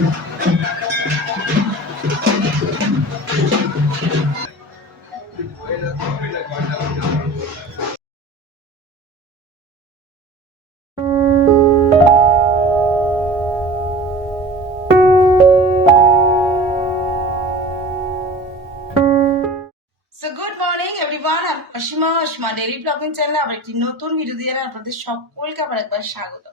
Good morning everyone, আমি Asima daily blogging চ্যানেলে আবার একটি নতুন ভিডিও দিয়ে আপনাদের সকলকে আবার একবার স্বাগত।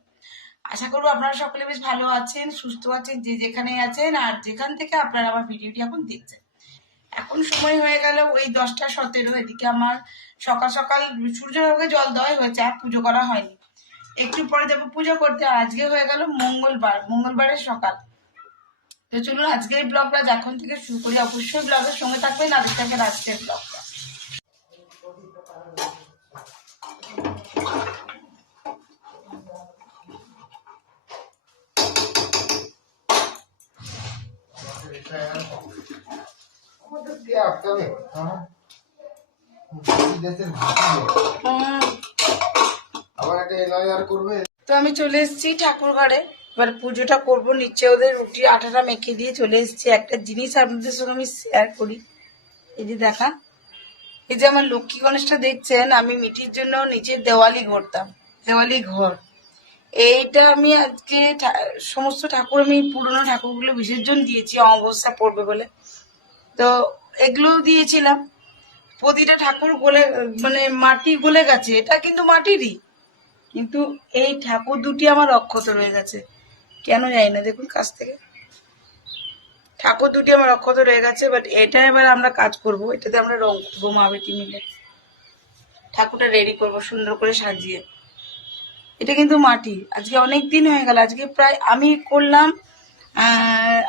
আশা করবো আপনারা সকলে বেশ ভালো আছেন, সুস্থ আছেন, যে যেখানে আছেন আর যেখান থেকে আপনারা আমার ভিডিওটি এখন দেখছেন। এখন সময় হয়ে গেল ওই 10টা 17। এদিকে আমার সকাল সকাল সূর্যকে জল দেওয়া হয়েছে, আর পুজো করা হয়নি। একটু পরে যাবো পুজো করতে। আর আজকে হয়ে গেল মঙ্গলবারের সকাল। তো চলুন আজকের ব্লগটা এখন থেকে শুরু করি। অবশ্যই ব্লগের সঙ্গে থাকবেন, আজকে থাকেন আজকের ব্লগটা। তো আমি চলে এসেছি ঠাকুর ঘরে, এবার পুজোটা করবো। নিচে ওদের রুটি আটাটা মেখে দিয়ে চলে এসেছি। একটা জিনিস আপনাদের সঙ্গে আমি শেয়ার করি। এই যে দেখা, এই যে আমার লক্ষ্মী গণেশটা দেখছেন, আমি মিটির জন্য নিচের দেওয়ালি করতাম, দেওয়ালি ঘর। এইটা আমি আজকে সমস্ত ঠাকুর, আমি পুরোনো ঠাকুরগুলো বিসর্জন দিয়েছি অমাবস্যা পড়বে বলে। তো এগুলো দিয়েছিলাম। প্রতিটা ঠাকুর গলে, মানে মাটি গলে গেছে, এটা কিন্তু মাটিরই, কিন্তু এই ঠাকুর দুটি আমার অক্ষত রয়ে গেছে, কেন জানি না। দেখুন কাছ থেকে ঠাকুর দুটি আমার অক্ষত রয়ে গেছে। বাট এটা এবার আমরা কাজ করব, এটাতে আমরা রং করবো মা বেটি মিলে। ঠাকুরটা রেডি করব সুন্দর করে সাজিয়ে। এটা কিন্তু মাটি, আজকে অনেক দিন হয়ে গেল, আজকে প্রায় আমি করলাম।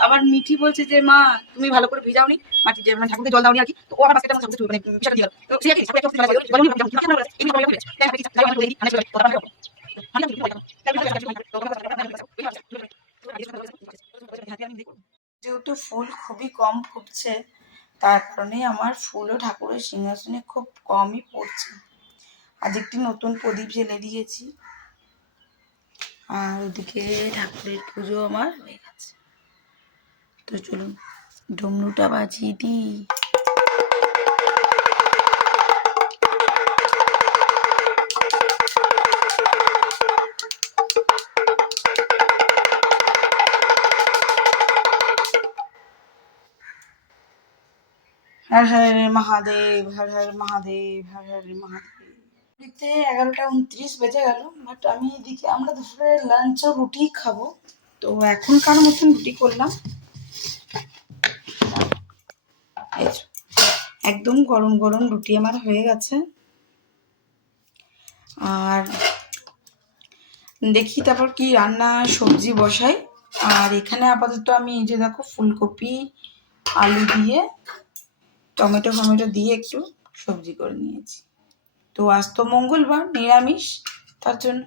আবার মিঠি বলছে যে মা তুমি ভালো করে ভিজাওনি মাটি, যে মানে ঠাকুরকে জল দাওনি আর কি। তো ও আমার বাস্কেটের মধ্যে মানে বিষয়টা দিয়ে গেল। তো সে কি ঠাকুরকে যেহেতু ফুল খুবই কম ফুটছে, তার কারণে আমার ফুলও ঠাকুরের সিংহাসনে খুব কমই পড়ছে। আজ একটি নতুন প্রদীপ জ্বেলে দিয়েছি, আর ওদিকে ঠাকুরের পুজো আমার হয়ে গেছে। তো চলুন ডমরুটা বাজিয়ে দিই। হর হর মহাদেব, হর হর মহাদেব, হর হর মহাদেব। 11টা 29 বেজে গেল, বাট আমি এদিকে আমরা দুপুরে লাঞ্চ ও রুটি খাবো। তো এখনকার মতন রুটি করলাম, একদম গরম গরম রুটি আমার হয়ে গেছে। আর দেখি তারপর কি রান্না সবজি বসাই। আর এখানে আপাতত আমি এই যে দেখো ফুলকপি আলু দিয়ে টমেটো ফমেটো দিয়ে একটু সবজি করে নিয়েছি। তো আজ তো মঙ্গলবার, নিরামিষ, তার জন্য।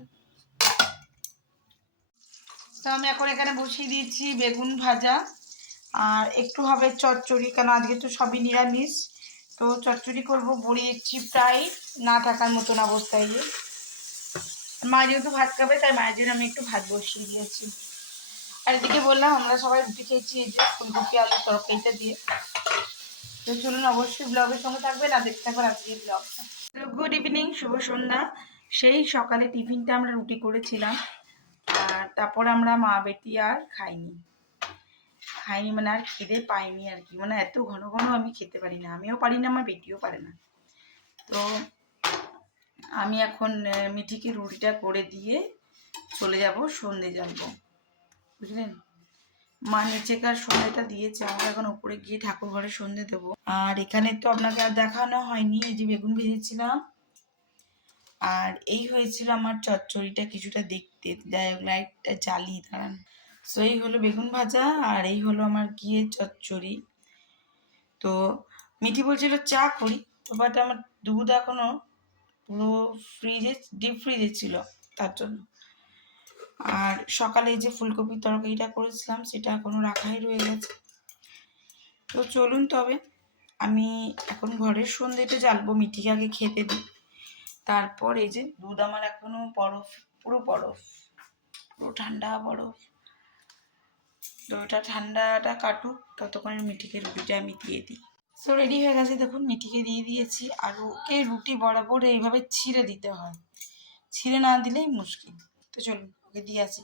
তো আমি এখন এখানে বসিয়ে দিয়েছি বেগুন ভাজা, আর একটু হবে চচ্চড়ি, কেন আজকে তো সবই নিরামিষ। তো চচ্চড়ি করবো, বড়ি দিচ্ছি প্রায় না থাকার মতন অবস্থায়। মা যেহেতু ভাত খাবে, তাই মায়ের জন্য আমি একটু ভাত বসিয়ে দিয়েছি। আর এদিকে বললাম আমরা সবাই রুটি খেয়েছি এই যে ফুলকপি আলুর তরকারিটা দিয়ে। তো চলুন অবশ্যই ব্লগের সঙ্গে থাকবেন আর দেখতে থাকবেন আজকের ব্লগটা। তো গুড ইভিনিং, শুভ সন্ধ্যা। সেই সকালে টিফিনটা আমরা রুটি করেছিলাম, আর তারপর আমরা মা বেটি আর খাইনি মানে আর খেতে পাইনি আর কি। মানে এত ঘন ঘন আমি খেতে পারি না, আমিও পারি না, আমার বেটিও পারে না। তো আমি এখন মিঠিকে রুটিটা করে দিয়ে চলে যাব, সন্ধে জ্বালবো, বুঝলেন। মা নিচেকার সন্ধ্যেটা দিয়েছে, আমরা এখন উপরে গিয়ে ঠাকুর ঘরে সন্ধে দেবো। আর এখানে তো আপনাকে আর দেখানো হয়নি, এই যে বেগুন ভেজেছিলাম, আর এই হয়েছিল আমার চচ্চড়িটা কিছুটা দেখতে। যাই হোক লাইটটা জ্বালিয়ে দাঁড়ান। সো এই হলো বেগুন ভাজা, আর এই হলো আমার ঘিয়ের চচ্চড়ি। তো মিঠি বলছিল চা করি, তো বাট আমার দুধ এখনো পুরো ডিপ ফ্রিজে ছিল, তার জন্য। আর সকালে যে ফুলকপির তরকারিটা করেছিলাম সেটা এখনো রাখাই রয়ে গেছে। তো চলুন তবে আমি এখন ঘরের সন্ধ্যেটা জ্বালবো, মিঠিকে আগে খেতে দিই। তারপর এই যে দুধ আমার এখনো বরফ, পুরো বরফ, পুরো ঠান্ডা বরফ। তো ওটা ঠান্ডাটা কাটুক, ততক্ষণে মিঠিকে রুটিটা আমি দিয়ে দিই। সো রেডি হয়ে গেছে দেখুন, মিঠিকে দিয়ে দিয়েছি। আর ওকে রুটি বরাবর এইভাবে ছিঁড়ে দিতে হয়, ছিঁড়ে না দিলেই মুশকিল। তো চলুন ওকে দিয়ে আসি।